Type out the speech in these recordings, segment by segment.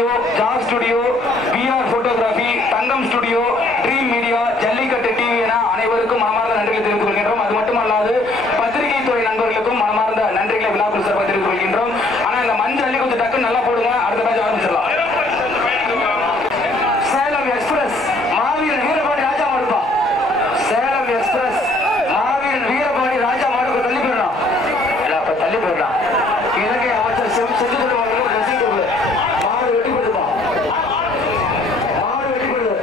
Studio, jazz studio, PR photography, Thangam studio, dream media, Jallikattu TV என அனைவருக்கும் மனமார்ந்த நன்றிகளை தெரிவித்துக் கொள்கின்றோம். அது மட்டுமல்லாது பத்திரிகை துறை நண்பர்களுக்கும் மனமார்ந்த நன்றிகளை விழாக்குழு சார்பாக தெரிவித்துக் கொள்கின்றோம். ஆனா இந்த மஞ்சள் கொஞ்சம் டக்கு நல்லா போடுங்க, அடுத்த பேட்ச் ஆரம்பிச்சிடலாம். சேலம் எக்ஸ்பிரஸ் மாவீரன் வீரபாண்டி ராஜா மாடுப்பா. சேலம் எக்ஸ்பிரஸ் மாவீரன் வீரபாண்டி ராஜா மாடுக்கு தள்ளி போயிடலாம். இல்ல அப்ப தள்ளி போயிடலாம். இலங்கை அமைச்சர் செஞ்சுக்கொள்ள மாடு வெட்டி போடுப்பா. மாடு வெட்டி போடுது.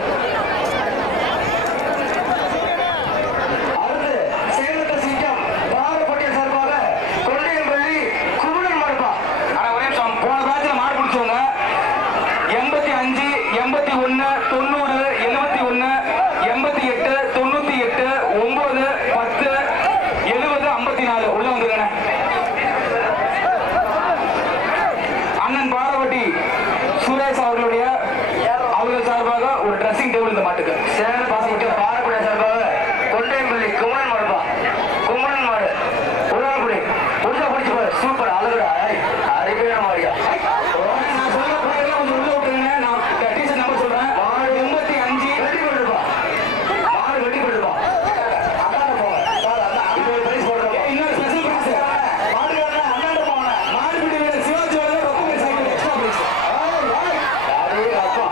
அடுத்து சேலத்தை சிங்கம் பாரப்பட்டிய சார்பாக கொள்ளையம்பள்ளி குருடன் மாடுப்பா. ஆனா ஒரே நிமிஷம், போன பேட்ச்ல மாடு பிடிச்சவங்க 85, 81, 90, 71, 88, 98, 9, 10, 70, 54 உள்ள வந்துருங்க. அண்ணன் பாரவட்டி சுரேஷ் அவர்கள் சார்பாக ஒரு ட்ரெஸ்ஸிங் டேபிள் இந்த மாட்டுக்கு. சேலம் பாரவட்டி பாரப்பட்டி சார்பாக கொண்டையம்பள்ளி குமரன் மாடுப்பா. குமரன் மாடு உடல்குடி உள்ள பிடிச்சு பாரு. சூப்பர், அழகுடா, அருமையான மாடியா. நான் சொல்ல கொஞ்சம் உள்ள விட்டுருங்க. நான் டீச்சர் நம்பர் சொல்றேன். மாடு 85 வெட்டி போட்டுருப்பா. மாடு வெட்டி போட்டுருப்பா. அண்ணாண்ட போங்க. இது ஒரு பிரைஸ் போடுறோம். இன்னொரு ஸ்பெஷல் பிரைஸ். மாடு அண்ணாண்ட போங்க. மாடு பிடி சிவாஜி ரொக்க சைக்கிள் எக்ஸ்ட்ரா பிரைஸ். அதே அப்பா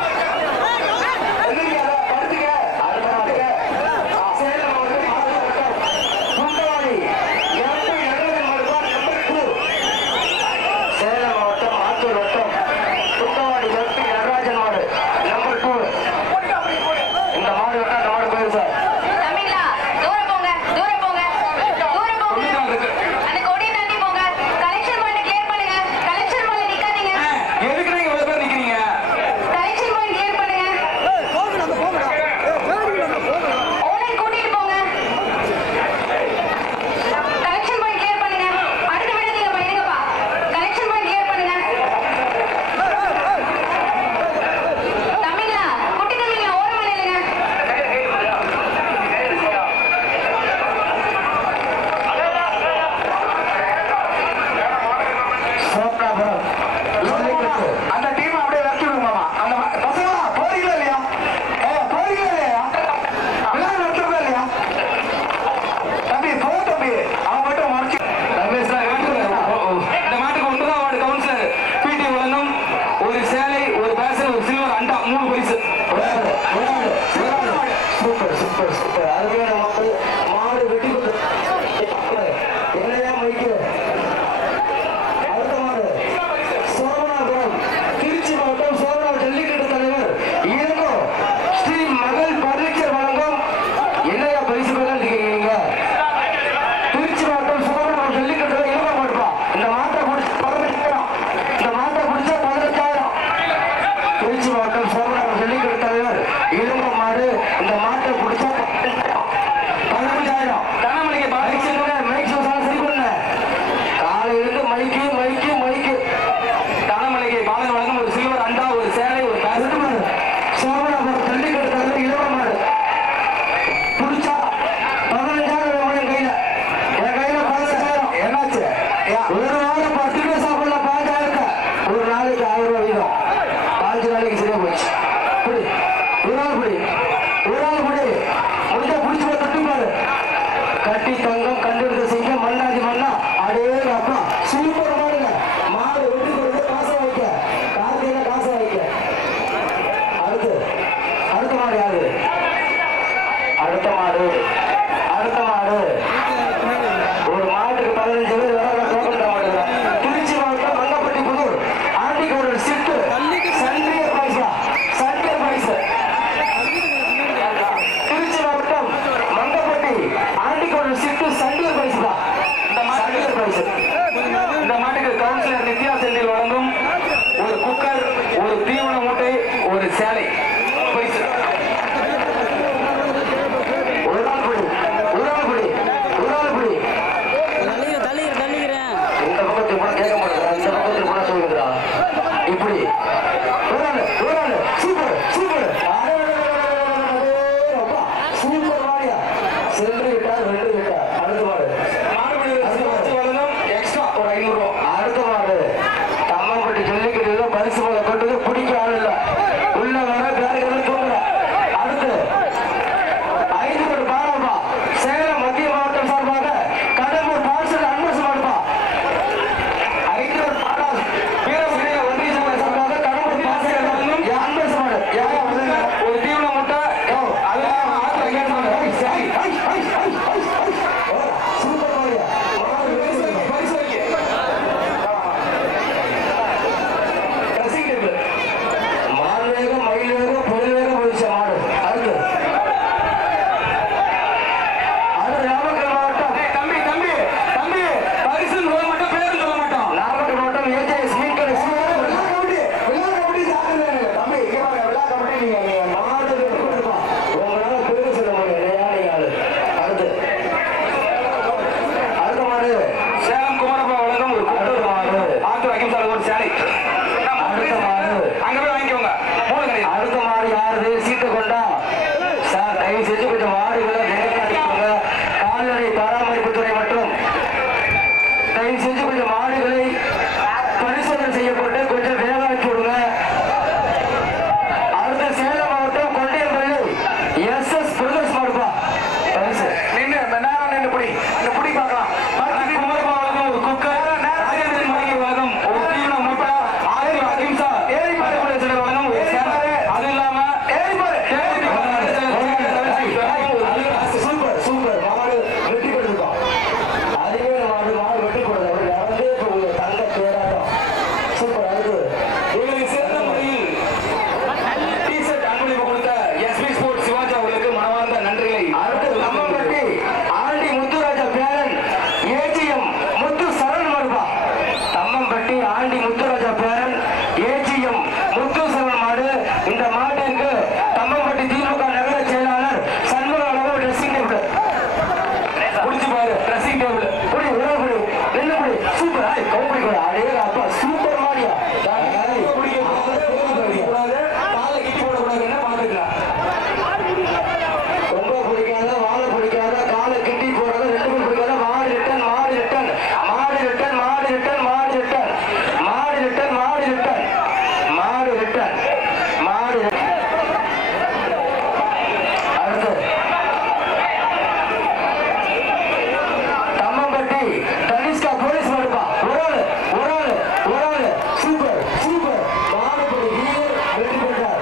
என்னங்க படுத்துங்க. அடுத்த மாட்டுக்கு சேலம் மாவட்டம் மாவட்டம் குண்டவாடி எம்பி நடராஜன் மாடுப்பா. நம்பர் 2. சேலம் மாவட்டம் ஆத்தூர் வட்டம் குண்டவாடி எம்பி நடராஜன் மாடு நம்பர் 2. இந்த மாடு வெட்டா அந்த மாடு போயிரு சார். தமிழா தூரம் போங்க, தூரம் போங்க, தூரம் போங்க. அந்த கொடியை தாண்டி போங்க. கலெக்ஷன் பாயிண்ட் கிளியர் பண்ணுங்க. கலெக்ஷன் பாயிண்ட் நிக்காதீங்க. எதுக்கு நீங்க இவ்வளவு பேர் நிக்கிறீங்க? கலெக்ஷன் பாயிண்ட் கிளியர் பண்ணுங்க. ஓனை கூட்டிட்டு போங்க. கலெக்ஷன் பாயிண்ட் கிளியர் பண்ணுங்க. அடுத்த விடாதீங்க பையனுங்கப்பா. கலெக்ஷன் பாயிண்ட் கிளியர் பண்ணுங்க. தமிழா குட்டி தமிழா ஓரம் இல்லைங்க. சோப்ராபுரம் ஜல்லிக்கட்டு. அந்த டீம் அப்படியே விரட்டி விடுங்க மாமா. அந்த பசங்களா போறீங்களா இல்லையா? போறீங்களா இல்லையா? விளையாட நடத்துறதா இல்லையா? தம்பி போ தம்பி. அவன் மட்டும் மறைச்சு ரமேஷ் தான் இந்த மாட்டுக்கு 9ஆம் வார்டு கவுன்சிலர் பிடி வழங்கும் ஒரு சேலை, ஒரு பேசல், ஒரு சில்வர் அண்டா, 3 பரிசு. சூப்பர் சூப்பர் சூப்பர், அருமையான மக்கள். மாடு வெட்டி கொண்டு என்னையா மைக்கு. அடுத்த மாடு சோமனாபுரம் திருச்சி மாவட்டம் சோமனா ஜல்லிக்கட்டு தலைவர் இளங்கோ ஸ்ரீ மகள் பர்னிச்சர் வழங்கும் என்னையா பரிசு பெறலாம் இருக்கீங்க. திருச்சி மாவட்டம் சோமனாபுரம் ஜல்லிக்கட்டு இளங்கோ மாடுப்பா. இந்த மாட்டை பிடிச்சி 15,000. இந்த மாட்டை பிடிச்சா 15,000. திருச்சி மாவட்டம் சோமனாபுரம் ஜல்லிக்கட்டு தலைவர் இளங்கோ மாடு. இந்த மாட்டை பிடிச்சா 15,000. கனமணிக்கு பாதிச்சு மைக் சரி பண்ண காலையிலிருந்து மைக்கு மைக்கு மைக்கு. தனமலைக்கு பாலன் வழங்கும் ஒரு சில்வர் அண்டா, ஒரு சேலை, ஒரு பேசட். சோமனாபுரம் ஜல்லிக்கட்டு தலைவர் இளங்கோ மாடு பிடிச்சா 15,000 என் கையில. என் கையில 15,000. என்னாச்சு? ஒரு வாரம் 10 ரூபாய் சாப்பிடல 15,000. ஒரு நாளைக்கு 1000 ரூபாய் வீதம். 5 நாளைக்கு சரியா போச்சு. புடி ஒரு ஆள் புடி, ஒரு ஆள் புடி. முடிஞ்சா பிடிச்சி தட்டி பாரு. கட்டி தங்கம் கண்டெடுத்த செய்ய மண்ணாதி மண்ணா. அடே அப்பா சூப்பர் மாடுங்க. மாடு வெட்டி கொடுத்து காசை வைக்க, கார்த்தியில காசை வைக்க. அடுத்து அடுத்த மாடு யாரு? அடுத்த மாடு அடுத்த மாடு ஒரு மாட்டுக்கு 15 பேர் வர டோக்கன் மாடுங்க. திருச்சி மாவட்டம் மங்கப்பட்டி புதூர் ஆண்டிகோடு சிட்டு சண்டியர் பைசா சண்டியர் பைசா. திருச்சி மாவட்டம் மங்கப்பட்டி ஆண்டிகோடு சிட்டு சண்டியர் பைசா. சண்டியர் பைசா. இந்த மாட்டுக்கு கவுன்சிலர் நித்யா செந்தில் வழங்கும் ஒரு குக்கர், ஒரு தீவன மூட்டை, ஒரு சேலை பரிசு. ஒரு நாள் புடி, ஒரு நாள் புடி, ஒரு நாள் புடி. இந்த பக்கத்துக்கு போனா கேட்க மாட்டேங்கிறா, இந்த பக்கத்துக்கு போனா சொல்லுங்கிறா. இப்படி ஒரு நாள் சூப்பர் சூப்பர் சூப்பர் மாடியா. சென்று விட்டார் 2 விட்டார். அடுத்த மாடு எக்ஸ்ட்ரா ஒரு 500 ரூபா. அடுத்த மாடு தம்மம்பட்டி ஜல்லிக்கட்டு பரிசு போல கொண்டு பிடிக்க மாடு. அடுத்து தம்மம்பட்டி தனிஷ்கா போலீஸ் மாடுப்பா. ஒரு ஆளு சூப்பர் சூப்பர் மாடுபடி வீரர் வெற்றி பெற்றார்.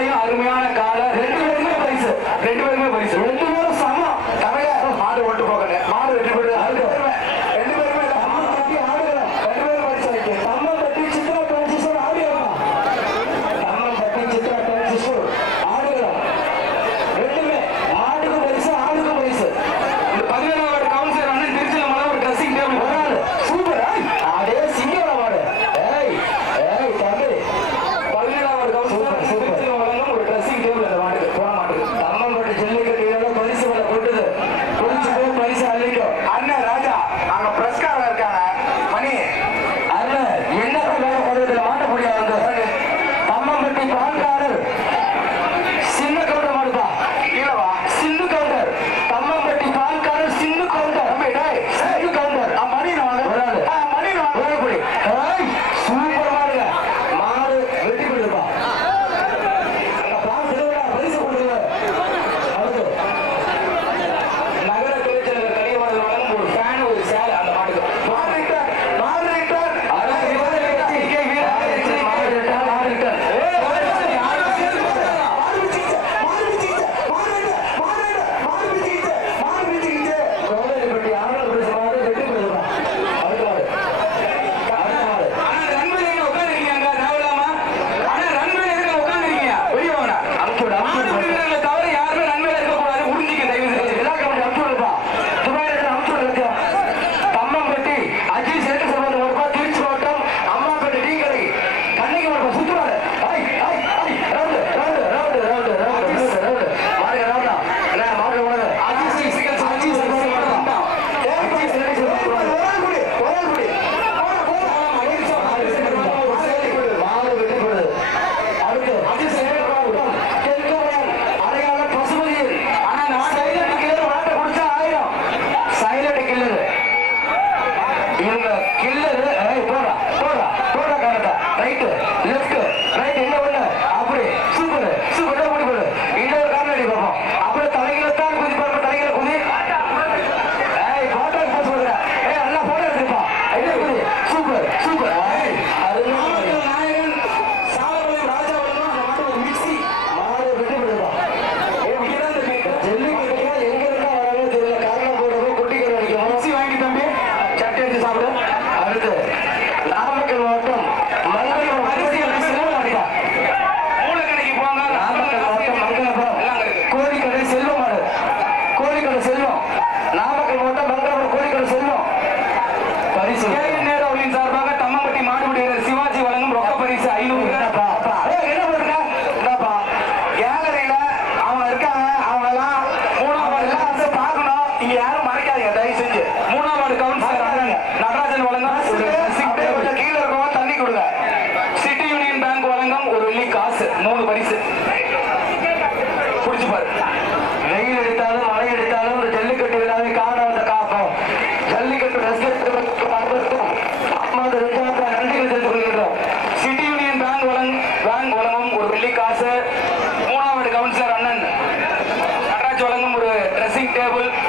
காலையும் அருமையான காலை, 2 பேருமே பரிசு, 2 பேருமே பரிசு, 2 பேரும் சமம். தமிழக மாடு ஓட்டு போகல, மாடு வெற்றி பெற்று 2 பேருமே தம்மம் கட்டி ஆடுகிறோம், 2 பேரும் பரிசு வைக்க. தம்மம் கட்டி சித்ரா டிரான்சிஸ்டர் ஆடுகிறோம், தம்மம் கட்டி சித்ரா டிரான்சிஸ்டர் ஆடுகிறோம், 2மே மாட்டுக்கும் பரிசு, ஆடுக்கும் பரிசு. இந்த 17வது கவுன்சிலர் அண்ணன் திருச்சியில மலை ஒரு ட்ரெஸ்ஸிங் டேபிள் போறாரு, சூப்பர். அதே சிங்கர மாடு. ஏய் ஏய் தம்பி, 17வது கவுன்சிலர் திருச்சியில வழங்கும் ஒரு ட்ரெஸ்ஸிங் டேபிள் அந்த மாட்டுக்கு, போன மாட்டுக்கு. தம்மம்பட்டி ஜல்லிக்கட்டு ஏதோ பரிசு மேல கொட்டுது, குடிச்சு போய் பரிசு அள்ளிக்கும். அண்ணன் ராஜா அங்க பிரஸ்காரா இருக்காங்க மணி அண்ணன் என்ன வேலை பண்ணுறதுல மாட்ட முடியாது. தம்மம்பட்டி பால்காரர் சின்ன கவுண்டர் மாடுப்பா, கீழவா சின்ன கவுண்டர், தம்மம்பட்டி பால்காரர் சின்ன கவுண்டர், சின்ன கவுண்டர் மணி வாங்க மணி வாங்க. சூப்பர் மாடுங்க, மாடு வெட்டி கொடுப்பா. பரிசு கொடுங்க. அடுத்து நகர தொழிற்சங்க கடிதமானது வழங்கும் ஒரு ஃபேன், ஒரு சேலை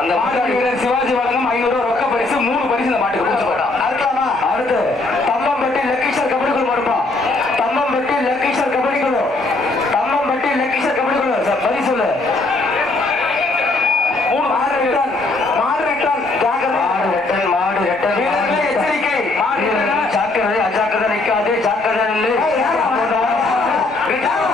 அந்த மாட்டுக்கு. சிவாஜி வழங்கும் 500 ரொக்க பரிசு, 3 பரிசு இந்த மாட்டுக்கு பிடிச்சு போட்டான். அடுத்து தம்மம்பட்டி லக்கீஷர் கபடி குழு மாடுப்பா, தம்மம்பட்டி லக்கீஷர் கபடி குழு, தம்மம்பட்டி லக்கீஷர் கபடி குழு சார் பரிசு சொல்லு. 3 மாடு ரிட்டர்ன், மாடு ரிட்டர்ன், மாடு ரிட்டர்ன், வீரர்களே எச்சரிக்கை, மாடு ரிட்டர்ன், ஜாக்கிரதை, அஜாக்கிரதை நிக்காதே, ஜாக்கிரதை நில்லு. ரிட்டர்ன்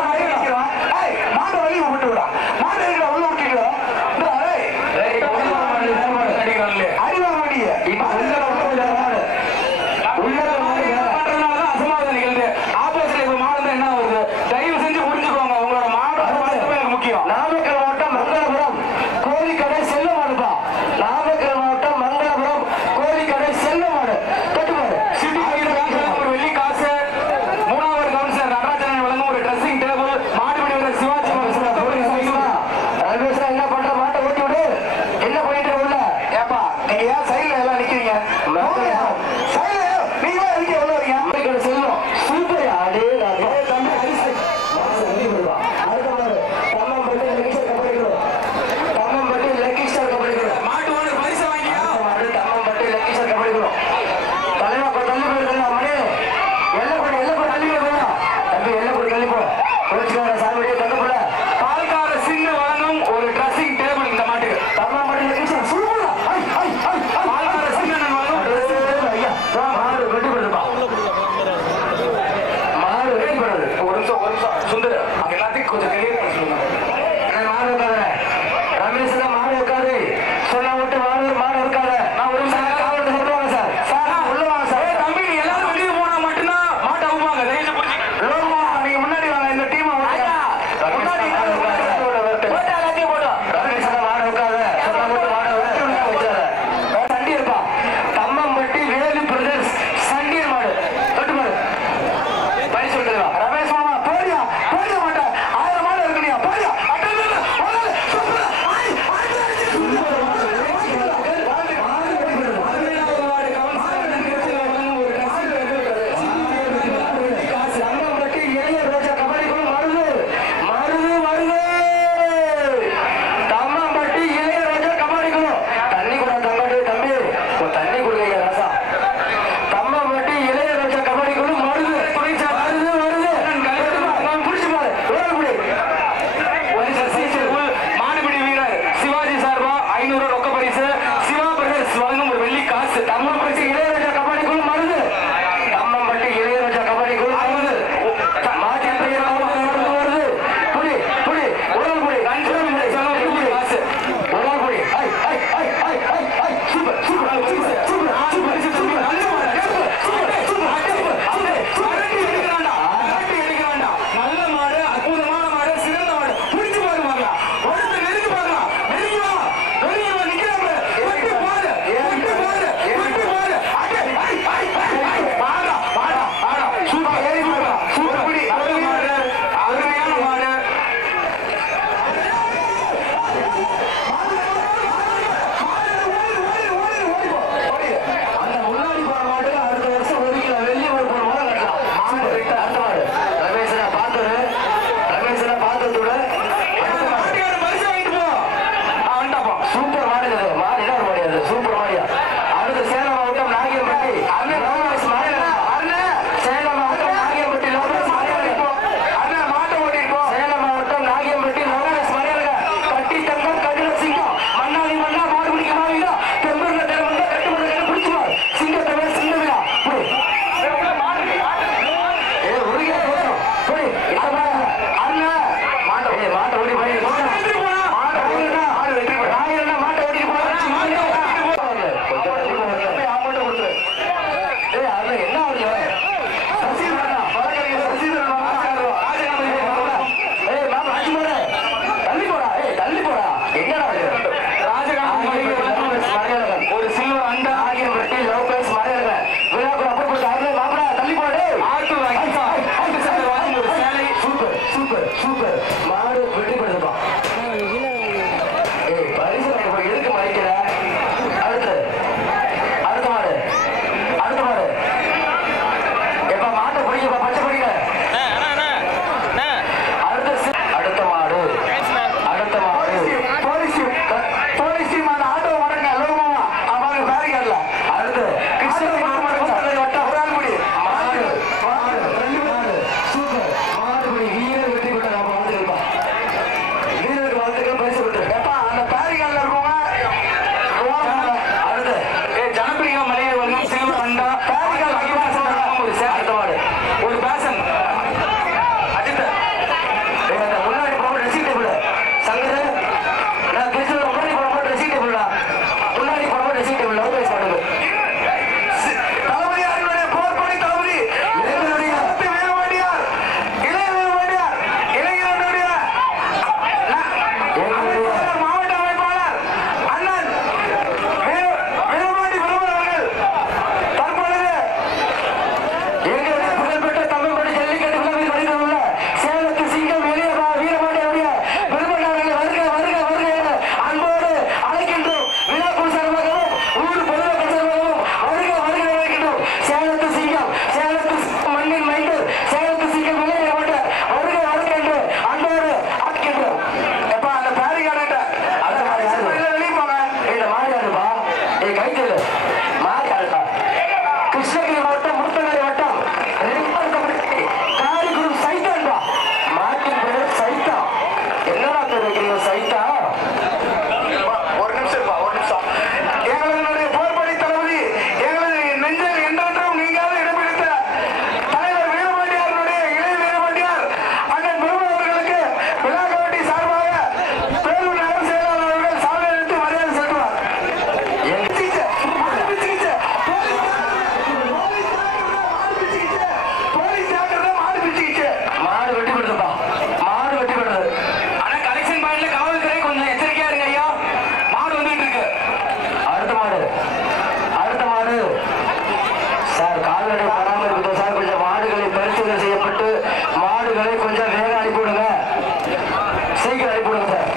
சீக்கிரம் அனுப்பிவிடுங்க சார்.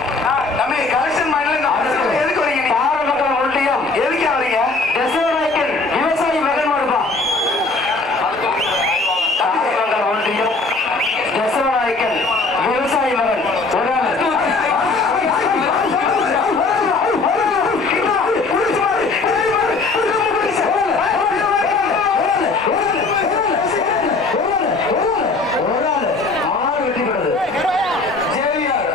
தம்பி கலெக்ஷன் மாடல எதுக்கு வரீங்க நீங்க? தாரமங்கலம் ஒன்றியம் எதுக்கு வரீங்க? தசவநாயக்கன் விவசாயி மகன் வருவா. தாரமங்கலம் ஒன்றியம் தசவநாயக்கன் விவசாயி மகன் ஒரு ஆள். ஜேவிஆர்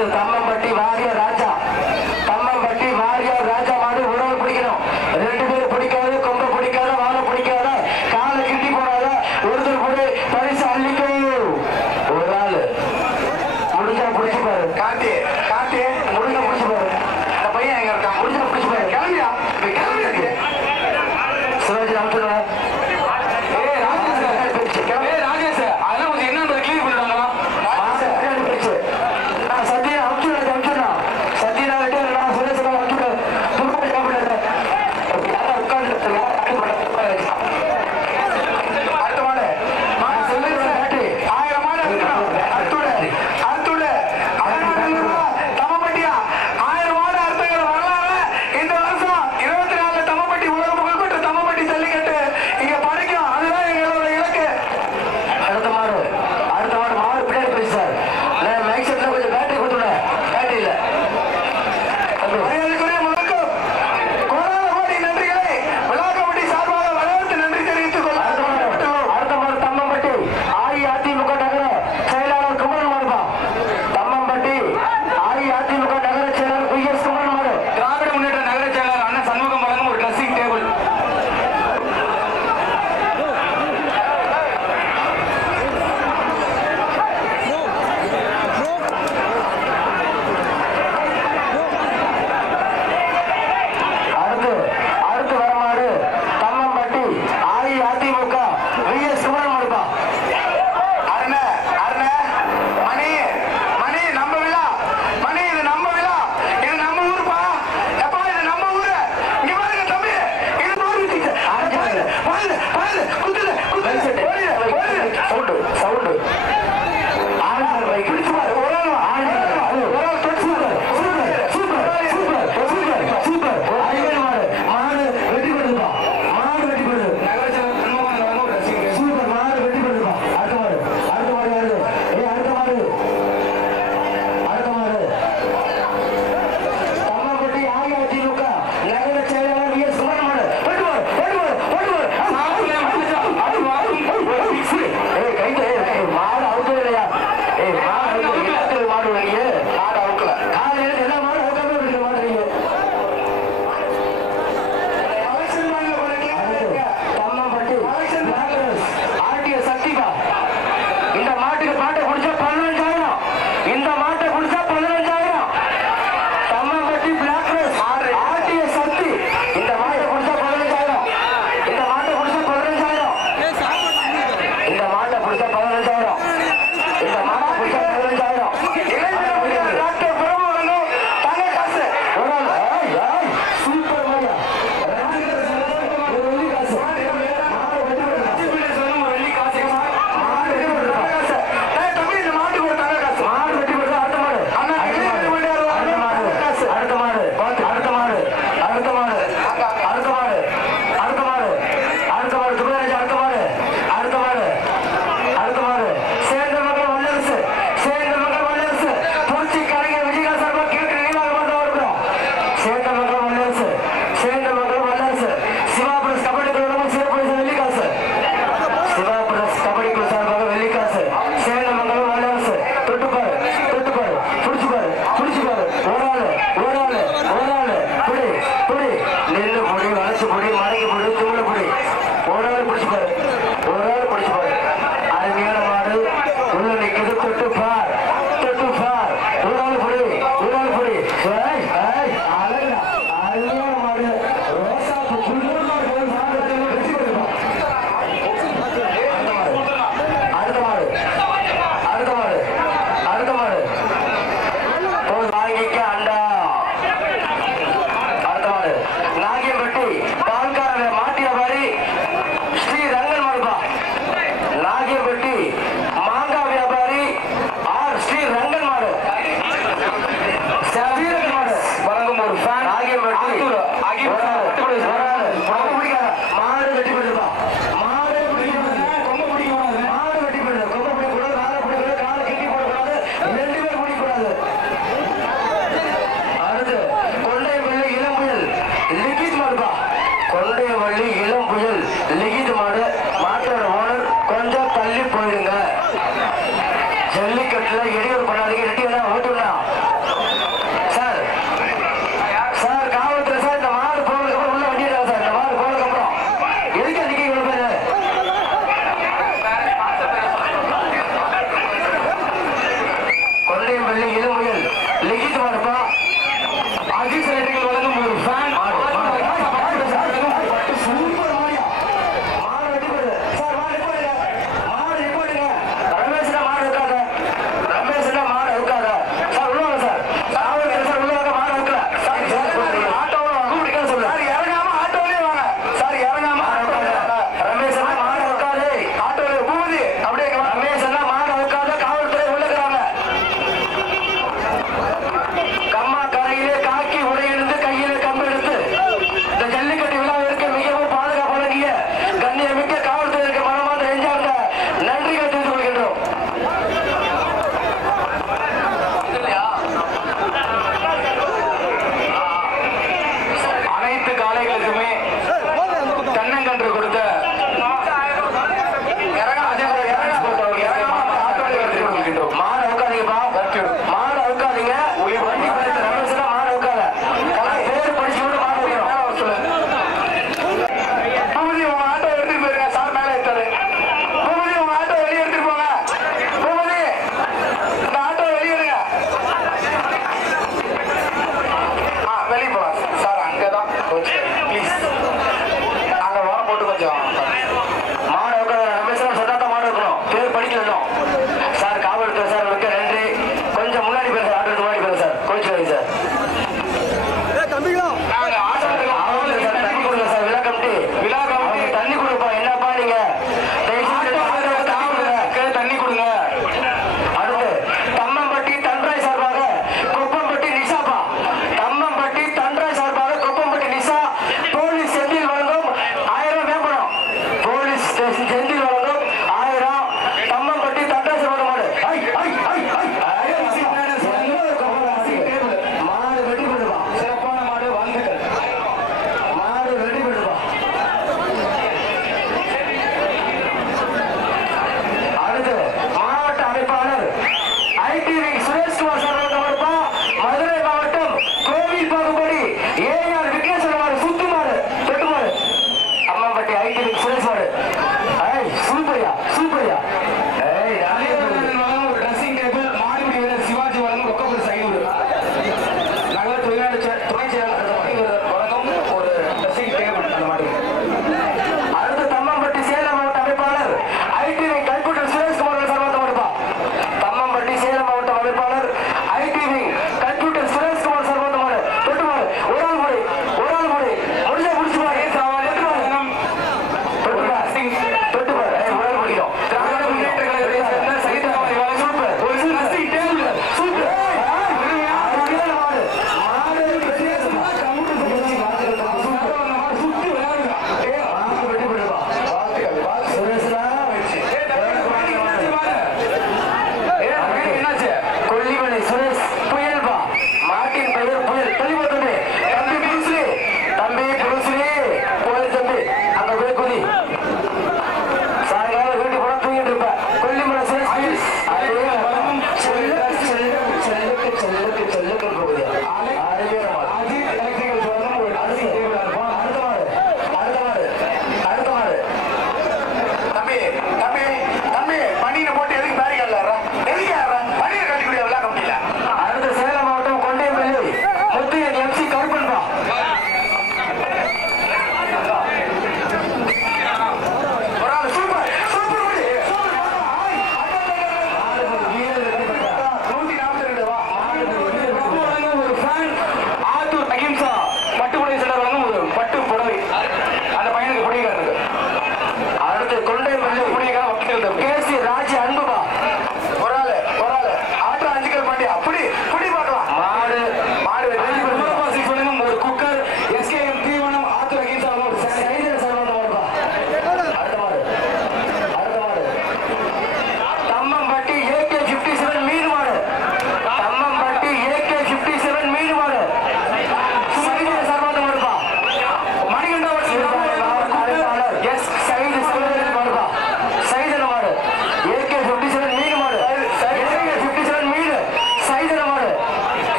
அடுத்து தம்மம்பட்டி வாரியார் ராஜா. தம்மம்பட்டி வாரியார் ராஜா மாடு உறவு பிடிக்கணும். 2 பேர் பிடிக்காது, கொம்ப பிடிக்காத, வாழை பிடிக்காத, காலை கிட்டி போடாத, ஒருத்தர் போய் பரிசு அள்ளிக்கோ. ஒரு ஆள் முடிஞ்சா பிடிச்சு பாரு. காட்டி காட்டி முடிஞ்சா பிடிச்சு பாரு. அந்த பையன் எங்க இருக்கான்? முடிஞ்சா பிடிச்சு பாரு. கிளம்பியா கிளம்பி சிவாஜி அனுப்பிடுவேன். ராஜேஷ் அதெல்லாம் கொஞ்சம் என்னன்றது கிளியர் பண்ணிடுவாங்களா? அடுத்த மாடு மாடு சொல்லி 1000 மாடு அடுத்துடு அடுத்துடு அதனால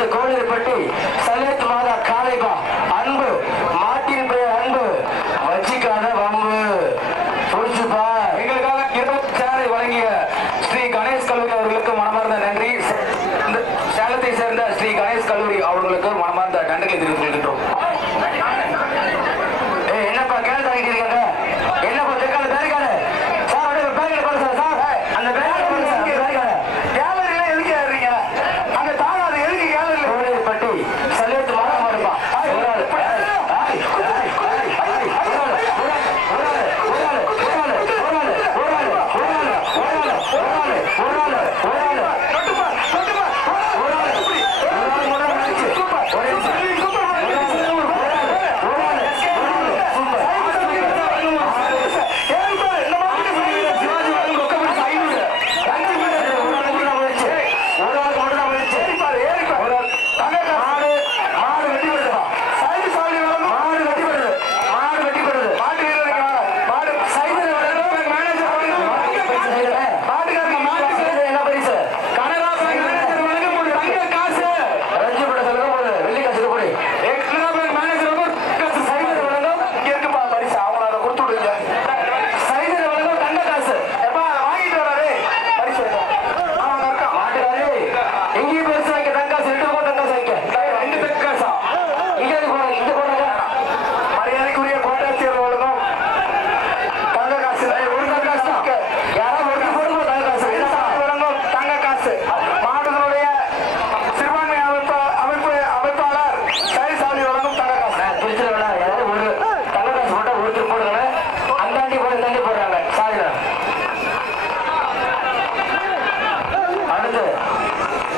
அடுத்து கோவில்பட்டி சலேத் மாதா காளைபா அன்பு மாட்டின் பெயர் அன்பு வச்சிக்காத வம்பு புடிச்சுப்பா. எங்களுக்காக 20 சேரை வழங்கிய ஸ்ரீ கணேஷ் கல்லூரி அவர்களுக்கு மனமார்ந்த நன்றி. இந்த சேலத்தை சேர்ந்த ஸ்ரீ கணேஷ் கல்லூரி அவர்களுக்கு மனமார்ந்த நன்றிகளை தெரிவித்துக் கொள்கின்றோம். என்னப்பா கேள்வி வாங்கிட்டு இருக்காங்க? என்னப்பா தெற்கால பேருக்காரு சார் அப்படியே பேருக்கால பாரு சார். சார் அந்த பேருக்கால பாரு சார். பேருக்கால கேலரியில எதுக்கு ஏறுறீங்க? அங்க தாங்க அது எதுக்கு கேலரியில? கோவில்பட்டி சலேத் மாதா மாடுப்பா.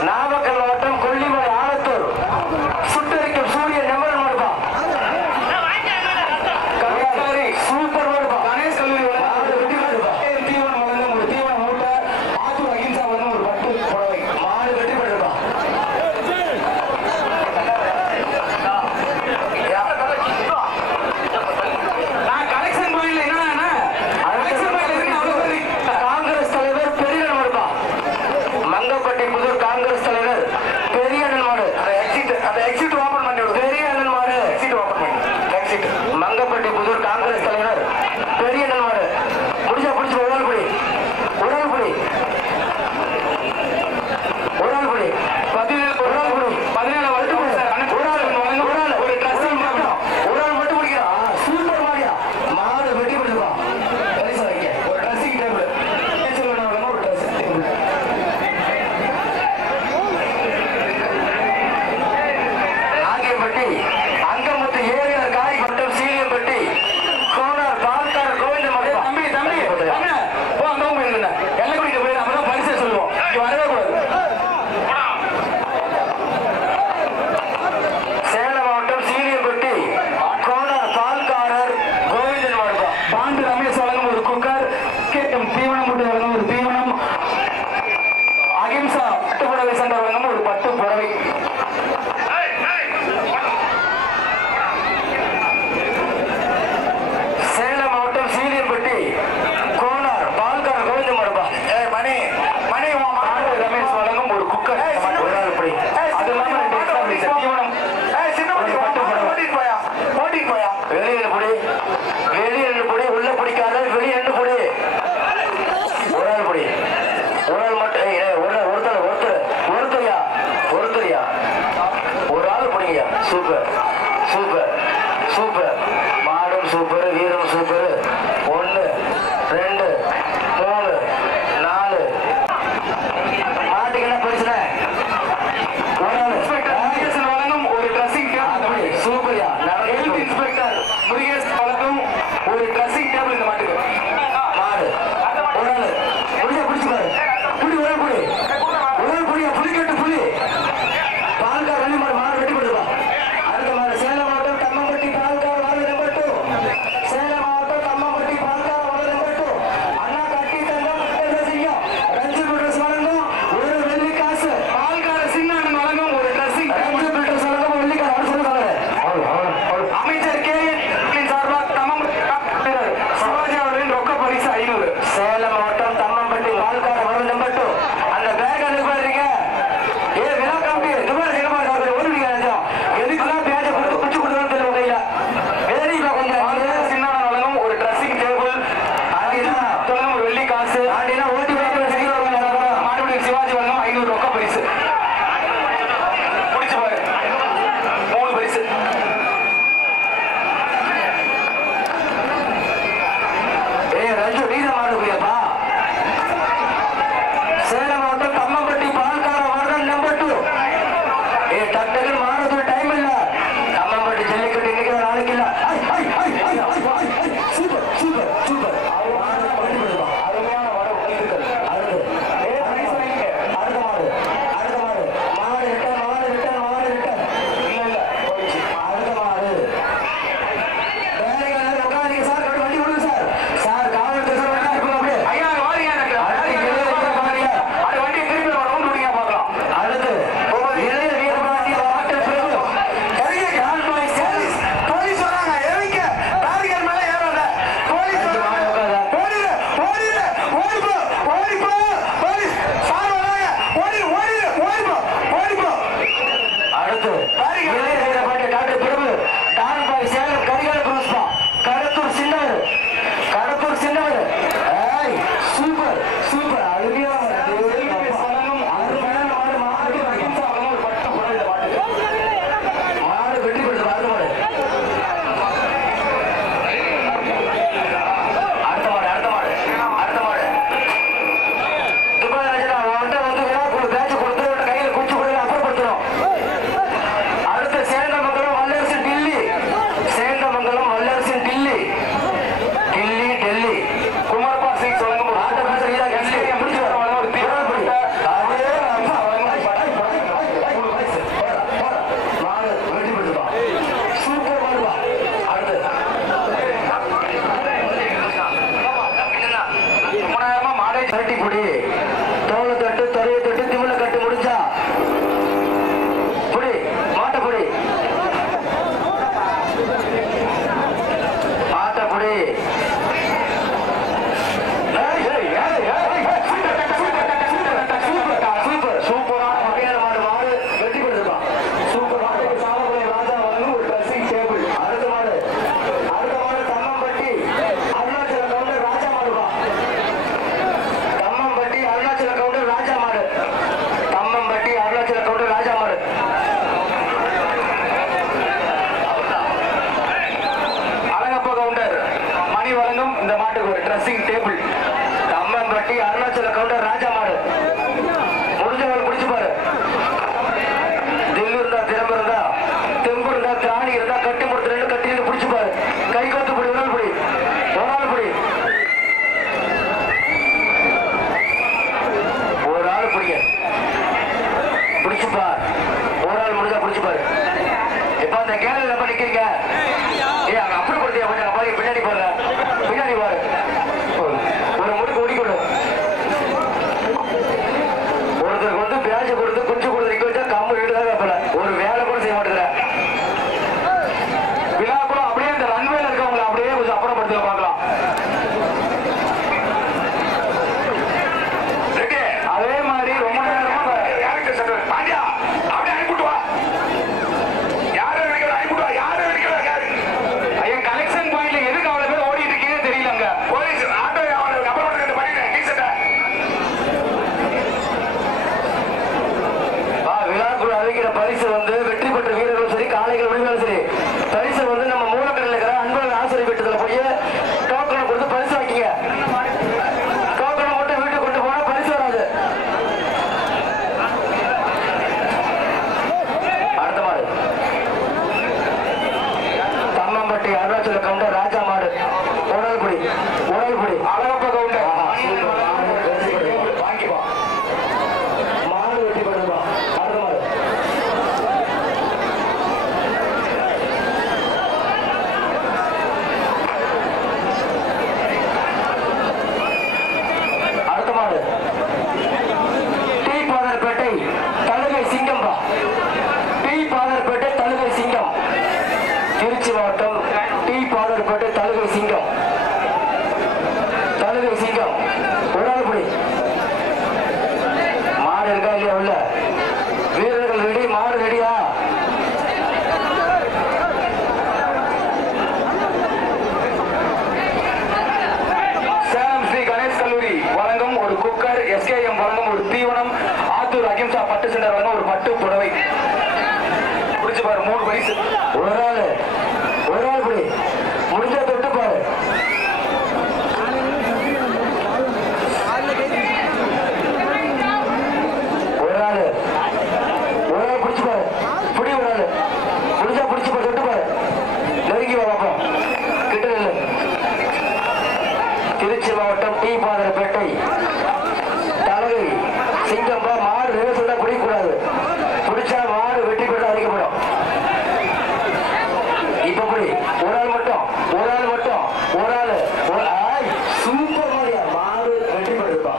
நாமக்கல் மாவட்டம் கொல்லிமலை ஆலத்தூர் சுட்டரிக்கும் சூரியன் நம்பர் மாடுப்பா. கவியாரி சூப்பர் மாடுப்பா. கணேஷ் கல்லூரி வெற்றி மாடுப்பா. தீவனம் வழங்கும் ஒரு தீவன மூட்டை ஆத்தூர் அகிம்சா வழங்கும் ஒரு பட்டு புடவை மாடு வெற்றி பெறுப்பா. நான் கலெக்ஷன் பாயிண்ட்ல என்ன காங்கிரஸ் தலைவர் பெரியண்ணன் மாடுப்பா. மங்கப்பட்டி புதூர் காங்கிரஸ் தலைவர் பெரியண்ணன் மாடு. அந்த எக்ஸிட் ஓபன் பண்ணி விடு. பெரியண்ணன் மாடு எக்ஸிட் ஓபன் பண்ணி எக்ஸிட். மங்கப்பட்டி புதூர் காங்கிரஸ் தலைவர் பெரியண்ணன் மாடு. முடிச்சா பிடிச்சி உடல் புடி உடல் புடி உடல் புடி 17 வருஷம் ஒரு ட்ரெஸ்ஸிங் மட்டும் உடல் மட்டும் பிடிக்கிறான். சூப்பர் மாடியா மாடு வெட்டி பிடிச்சிருப்பான். பரிசு வைக்க ஒரு ட்ரெஸ்ஸிங் டேபிள் ஒரு ட்ரெஸ்ஸிங் டேபிள். ஆகியப்பட்டி அங்கமுத்து ஏரியார் காய் மற்றும் சீலியம்பட்டி கோனார் பால்கார் கோவிந்த மடம். தம்பி தம்பி அண்ணா போ அங்க போயிருங்க. எல்லாம் குடிக்க போய் நம்ம தான் பரிசு சொல்லுவோம். இங்க வரவே கூடாது. சேலம் மாவட்டம் சீலியம்பட்டி கோனார் பால்காரர் கோவிந்தன் மடம். பாண்டு ரமேஷ் வழங்கும் ஒரு குக்கர், தீவனம் மூட்டை வழங்கும் ஒரு தீவனம், அகிம்சா பட்டு புடவை சண்டை வழங்கும் ஒரு பட்டு புடவை. சேலம் மாவட்டம் சீலியம்பட்டி கோனார் பால்காரர் கோவிந்தன் மடம். மணி மணி உன் பாண்டு ரமேஷ் வழங்கும் ஒரு குக்கர் ஒரு ஆள் இப்படி. அது இல்லாம 2 extra piece தீவனம் போட்டிக்கு போயா வெளியே புடி வெளியே புடி உள்ள பிடிக்காத வெளியே புடி ஒரு ஆள் புடி ஒரு ஆள் மட்டும் ஒருத்தரியா ஒரு ஆள் பிடிங்கயா. சூப்பர் சூப்பர் சூப்பர் மாடும் சூப்பர் வீரம் சூப்பர். 1 2 3 4 மாட்டுக்கு என்ன பிரச்சனை? ஒரு ஆள் வழங்கும் ஒரு ட்ரெஸ்ஸிங் டேபிள். சூப்பர்யா ஹெல்த் இன்ஸ்பெக்டர் முருகேஷ் வழங்கும் ஒரு ட்ரெஸ்ஸிங் டேபிள் இந்த மாட்டுக்கு. மாடு ஒரு ஆள் புடிச்சா பிடிச்சுப்பாரு புடி ஒரு புடி ஒரு புடியா புலிக்கட்டு புலி பால்கார் வழி மாடு மாடு வெட்டி போடுவா. அடுத்த மாடு சேலம் மாவட்டம் தம்மம்பட்டி பால்கார் டாக்டர் பிரபு டான்பாய் சேலம் கரிகால புஷ்பா கடத்தூர் சின்னவர் சூப்பர் சூப்பர் அருமையான மாடு வெற்றி பெற்று அடுத்த மாடு துபாராஜனா அவன்கிட்ட வந்து விழாக்குழு பேட்ச் கொடுத்து கையில குச்சி கொடுத்து அப்புறப்படுத்துறோம். அடுத்து சேந்தமங்கலம் வல்லரசு டில்லி டெல்லி குமாரப்பா சிங் சொல்லுங்க ஆட்ட பேச முடிச்சு வர ஒரு தீவிரப்படி மாடு வெற்றி பெற்றுதான் சூப்பர் மாடுவா. அடுத்து மாடை கட்டி புடி தோலை தட்டு தொலையை தட்டு திமிழ கட்டு முடிச்சா புடி மாட்ட புடி சூப்பரான வகையான மாடு வெற்றி பெற்றிருக்கான். சூப்பர் மாட்டுக்கு சாலக்குளம் ராஜா வந்து ஒரு ட்ரெஸ்ஸிங் டேபிள். அடுத்த மாடு தம்மம்பட்டி அருணாச்சல கவுண்டர் ராஜா மாடுவா. தம்மம்பட்டி அருணாச்சல கவுண்டர் ராஜா மாடு. அழகப்பா கவுண்டர் மணி வழங்கும் இந்த மாட்டுக்கு ஒரு ட்ரெஸ்ஸிங் டேபிள். தம்மம்பட்டி அருணாச்சல கவுண்டர் ராஜா மாடு. முடிஞ்சவங்க பிடிச்சு பாரு. தில்லு இருந்தா திறம்பு இருந்தா தெம்பு இருந்தா திராணி இருந்தா கட்டி முடிச்சு ரெண்டு கட்டி பிடிச்சு பாரு. கை கோத்து பிடி ஒரு ஆள் பிடிங்க பிடிச்சுப்பா. ஒரு ஆள் முடிஞ்சா பிடிச்சு பாரு. இப்ப அந்த கேரள எப்ப நிக்கிறீங்க அப்படி கொடுத்தியா கொஞ்சம் பாரு. பின்னாடி பாரு ஒரு முடிக்கு ஓடிக்கொடு. ஒருத்தருக்கு வந்து பேட்ச் கொடுத்து குஞ்சு கொடுத்து நிக்க வச்சா கம்மு வீட்டுதான் போல ஒரு வேலை கூட செய்ய மாட்டேங்கிற விழா கூட அப்படியே இந்த ரன்வேல இருக்கவங்களை அப்படியே கொஞ்சம் அப்புறப்படுத்த பார்க்கலாம். அதே மாதிரி ரொம்ப நேரமா பாண்டியா அப்படியே அனுப்பிட்டு வா. ஐயன் கலெக்ஷன் பாயிண்ட்ல எதுக்கு அவ்வளவு பேர் ஓடிட்டு இருக்கீங்கன்னு தெரியலங்க. போலீஸ் ஆட்டோ விழாக்குழு அறிவிக்கிற பரிசு வந்து வெற்றி பெற்ற வீரர்களும் சரி காளைகள் விழுந்தாலும் சரி பரிசு வந்து நம்ம மூலக்கரையில் இருக்கிற அன்பர்கள் ஆசிரியர் வீட்டுல போய் டோக்கனை கொடுத்து பரிசு வாங்கிங்க. டோக்கனை மட்டும் வீட்டுக்கு கொண்டு போனா பரிசு வராது. அடுத்த மாடு தம்மம்பட்டி அருணாச்சல கவுண்டர் ராஜா மாடு. உடல்புடி அழகப்ப கவுண்டர் வாங்கிப்பா. மாடு வெட்டி பண்ணுவா. அடுத்த மாடு டி பாதர்பேட்டை தழுகை சிங்கம்பா. திருச்சி மாவட்டம் டி பாதர்பேட்டை தழுகை சிங்கம் ஒரு ஆள் புடி. மாடு இருக்கா இல்லையா உள்ள வீரர்கள் ரெடி. மாடு ரெடியா? சேலம் ஸ்ரீ கணேஷ் கல்லூரி வழங்கும் ஒரு குக்கர், SKM வழங்கும் ஒரு தீவனம், ஆத்தூர் அகிம்சா பட்டு சென்டர் வழங்கும் ஒரு பட்டு புடவை. பிடிச்சு பாரு 3 பரிசு. ஒரு ஆள் புடி முடிஞ்ச தொட்டு பாரு. ஒரு ஆள் பிடிச்சு பாரு. புடி ஒரு ஆள் முடிஞ்சா பிடிச்சு பாரு. தொட்டு பாரு. நெருங்கி வா பாப்போம். கிட்ட இல்லை. திருச்சி மாவட்டம் டி பாதர்பேட்டை தலகை சிங்கம்பா. மாடு நிலத்துல பிடிக்கக்கூடாது. பிடிச்சா மாடு வெட்டி பெற்று அழைக்கப்படும். இப்ப புடி ஒரு ஆள் மட்டும் சூப்பர் மாதிரியா மாடு வெட்டி பெற்றிருப்பா.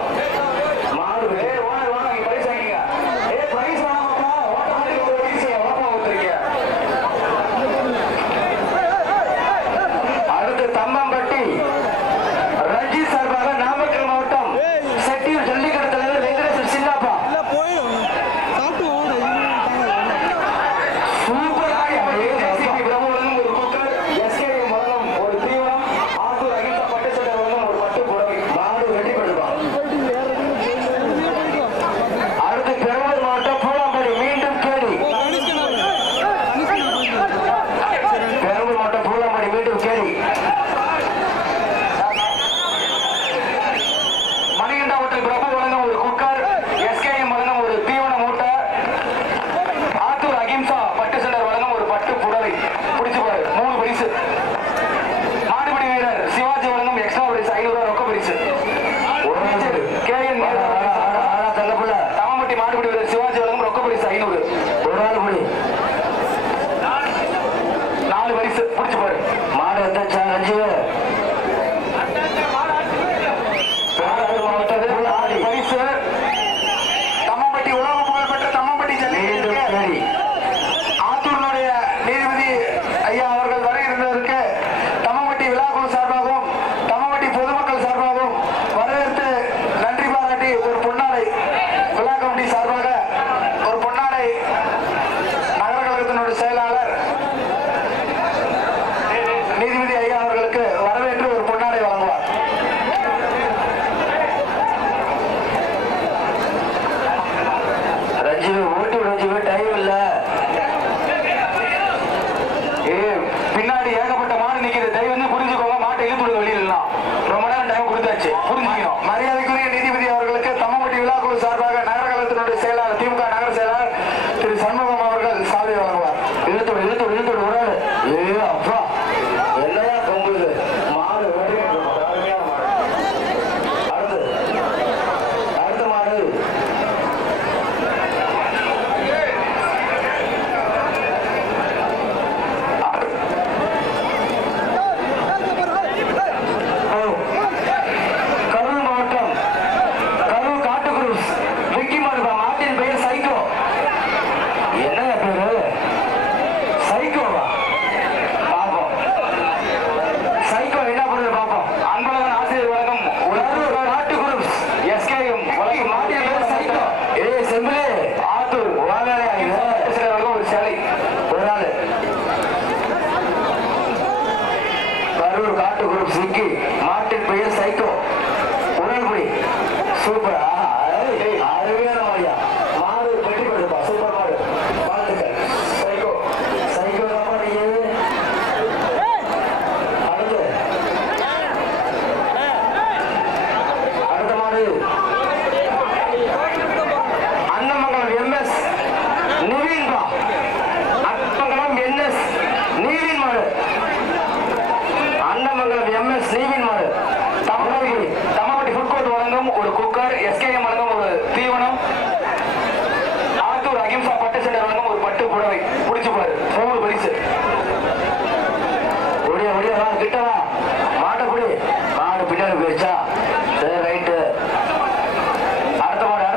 மாடு பரிசு வாங்கிங்க. பரிசு வாங்கப்பா. அடுத்து தம்மம்பட்டி ரஞ்சித் சார்பாக நாமக்கல் பின்னாடி ஏகப்பட்ட மாடு நிக்கிறது. தயவு வந்து புரிஞ்சுக்கோங்க. மாட்டை இழுத்து வெளியிடலாம். ரொம்ப நேரம் டைம் கொடுத்தாச்சு, புரிஞ்சுக்கணும். மரியாதைக்குரிய நீதிபதி அவர்களுக்கு தம்மம்பட்டி விழாக்குழு சார்பாக நகர கழகத்தினுடைய செயலாளர், திமுக நகர செயலாளர் திரு சண்முகம் அவர்கள் சாலை வழங்குவார். இழுத்தோடு ஒரு ஆளு. அப்பா என்னையா பொங்குது மாடு வெடி அருமையான மாடு. அடுத்த மாடு கரூர் மாவட்டம் கரூர் காட்டுக்குருஸ் விக்கி மாடுபா. மாட்டின் பெயர் சைக்கோ. என்னங்க பேரு சைக்கோவா? பாப்போம் சைக்கோ என்ன பண்ணுறது பாப்போம். அன்பழகன் ஆசிரியர் வழங்கும் கரூர் காட்டுக்குருஸ் எஸ்கேஎம் மாட்டின் பெயர் சைக்கோ. செம்பிளே ஆத்தூர் ஒரு சேலை ஒரு ஆளு. கரூர் காட்டுக்குருஸ் விக்கி மாட்டின் பெயர் சைக்கோ. உடல்புடி சூப்பரா அருமையான மாடியா. மாடு வெட்டி கொடுப்பா. சூப்பர் மாடு. வாழ்த்துக்கள். சைக்கோ சைக்கோ தான் நீங்க. அடுத்த மாடு அன்னமங்கலம் எம்எஸ் நிவின் பா. அன்னமங்கலம் என்எஸ் நீவின் மாடு. அன்னமங்கலம் எம்எஸ் நீவின் மாடு. தம்மம்பட்டி ஃபுட் கோர்ட் வழங்கும் ஒரு குக்கர், எஸ்கேஎம் வழங்கும் ஒரு தீவனம், ஆத்தூர் அகிம்சா பட்டு சட்டை வழங்கும் ஒரு பட்டு புடவை. பிடிச்சு பாரு, 3 பரிசு. ஒடியா கிட்டவா மாட்டை புடி. மாடு பின்னாடி போயிடுச்சா? சரி ரைட்டு. அடுத்த மாடு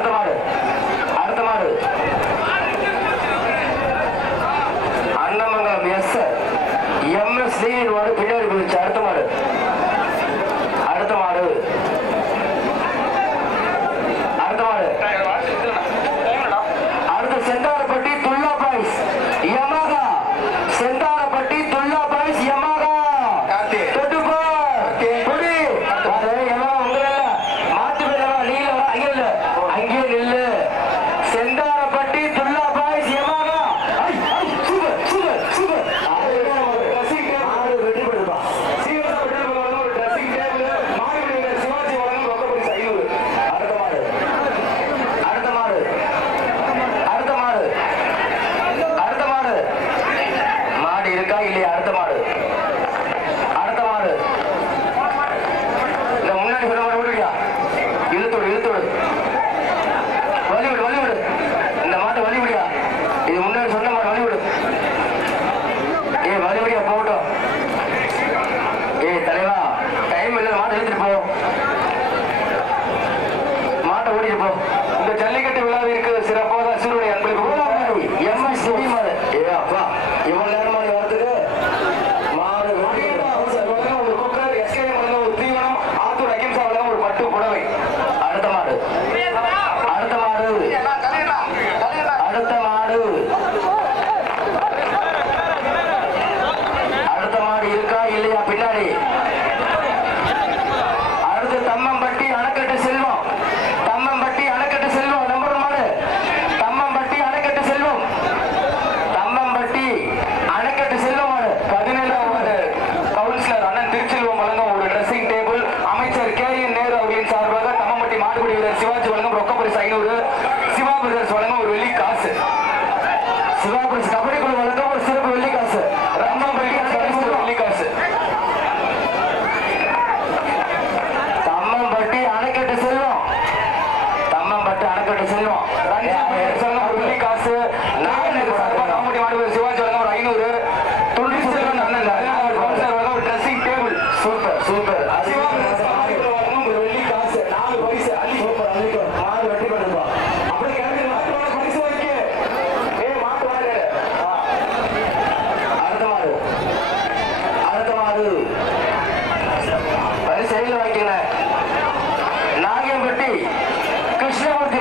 அன்னமங்கலம் எம்எஸ் நீவின் மாடு பின்னாடி போயிடுச்சு. அடுத்த மாடு அடுத்த Sentharapatti Dulla boys Yamaha. Sentharapatti Dulla boys Yamaha. தொட்டுப்பா புடி. மாட்டு பேரவா நீல அங்கே நில்லு. Sentharapatti Dulla boys Yamaha. Super மாடு வெற்றி பெறுப்பா. சிவாஜி வழங்கும் ரொக்க பரிசு 500. அடுத்த மாடு மாடு இருக்கா இல்லையா? அடுத்த மாடு இந்த முன்னாடி சொல்ல மாடு விடுவியா? இழுத்தோடு வழிவிடு. இந்த மாட்டை வழிவிடியா? இது முன்னாடி சொன்ன மாடு வழிவிடு. வழிவிடியா போகட்டும். தலைவா டைம் இல்லை. மாட்டை இழுத்துட்டு போ. மாட்டை ஓடிட்டு போ. இந்த ஜல்லிக்கட்டு விழாவிற்கு சிறப்பாக சீருடை அன்பளிப்பு எம்எஸ் மாடு. அப்பா இவ்வளவு நேரம் மாடு வரத்துக்கு மாடு வழங்கும் ஒரு குக்கர், எஸ்கேஎம் வழங்கும் ஒரு தீவனம், ஆத்தூர் அகிம்சா வழங்கும் ஒரு பட்டு புடவை. அடுத்த மாடு இருக்கா இல்லையா? பின்னாடி அடுத்து தம்மம்பட்டி அணைக்கட்டு செல்வம். நம்பர் மாடு தம்மம்பட்டி அணைக்கட்டு செல்வம் மாடு. 17வது கவுன்சிலர் அண்ணன் திருச்செல்வம் வழங்கும் ஒரு ட்ரெஸ்ஸிங் டேபிள், அமைச்சர் KN நேரு அவர்களின் சார்பாக தம்மம்பட்டி மாடுபிடி வீரர் சிவாஜி வழங்கும் ரொக்க பரிசு 500. சிவா பிரதர்ஸ் வழங்கும் ஒரு வெள்ளி காசு. சிவாபுரி கபடி குழு வழங்கும் ஒரு சிறப்பு வெள்ளி காசு. தம்மம்பட்டி வெள்ளி காசு. தம்மம்பட்டி அணைக்கட்டு செல்வம். ஒரு வெள்ளி காசு. தம்மம்பட்டி மாடுபிடி சிவாஜி வழங்கும் ஒரு 500. துண்டி செல்வன் அண்ணன் கவுன்சிலர் வழங்கும் ஒரு dressing table. Super Siva brothers வழங்கும் ஒரு வெள்ளி காசு. 4 பரிசு. மாடு வெட்டி கொடுப்பா. அப்படி கிளம்பி மாட்டு பரிசு வைக்க. மாட்டு வாடு. அடுத்த மாடு பரிசு சைடில் வைக்கல. நாகியம்பட்டி கிருஷ்ணமூர்த்தி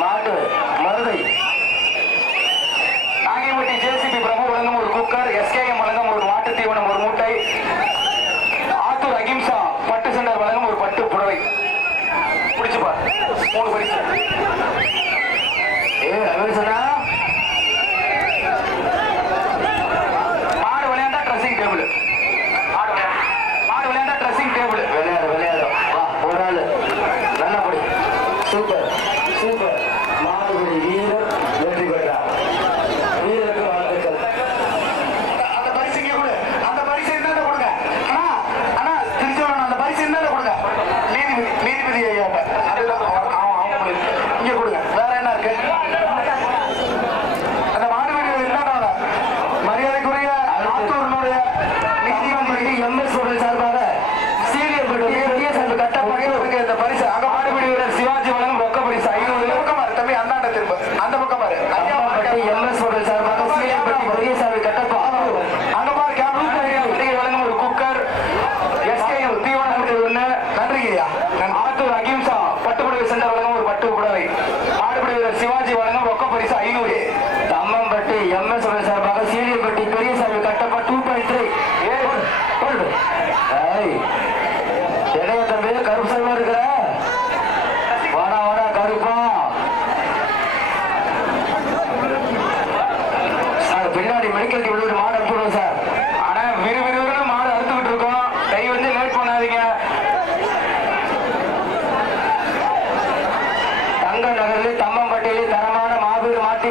மாடு மருதை. நாகைப்பட்டி ஜேசிபி பிரபு வழங்கும் ஒரு குக்கர், எஸ்கேஎம் வழங்கும் ஒரு மாட்டு தீவனம் ஒரு மூட்டை, ஆத்தூர் அகிம்சா பட்டு சென்டர் வழங்கும் ஒரு பட்டு புடவை. பிடிச்சுப்பா 3 பரிசு. சொன்னா தம்பம்பட்டி மெடிக்கல் டீம் மாடு அனுப்பிடுவோம் சார். ஆனா விறுவிறுன்னு மாடு அறுத்துக்கிட்டு இருக்கோம். கை வந்து லேட் பண்ணாதீங்க. தங்க நகரில் தம்பம்பட்டியில் தரமான மாபெரும் மாற்றி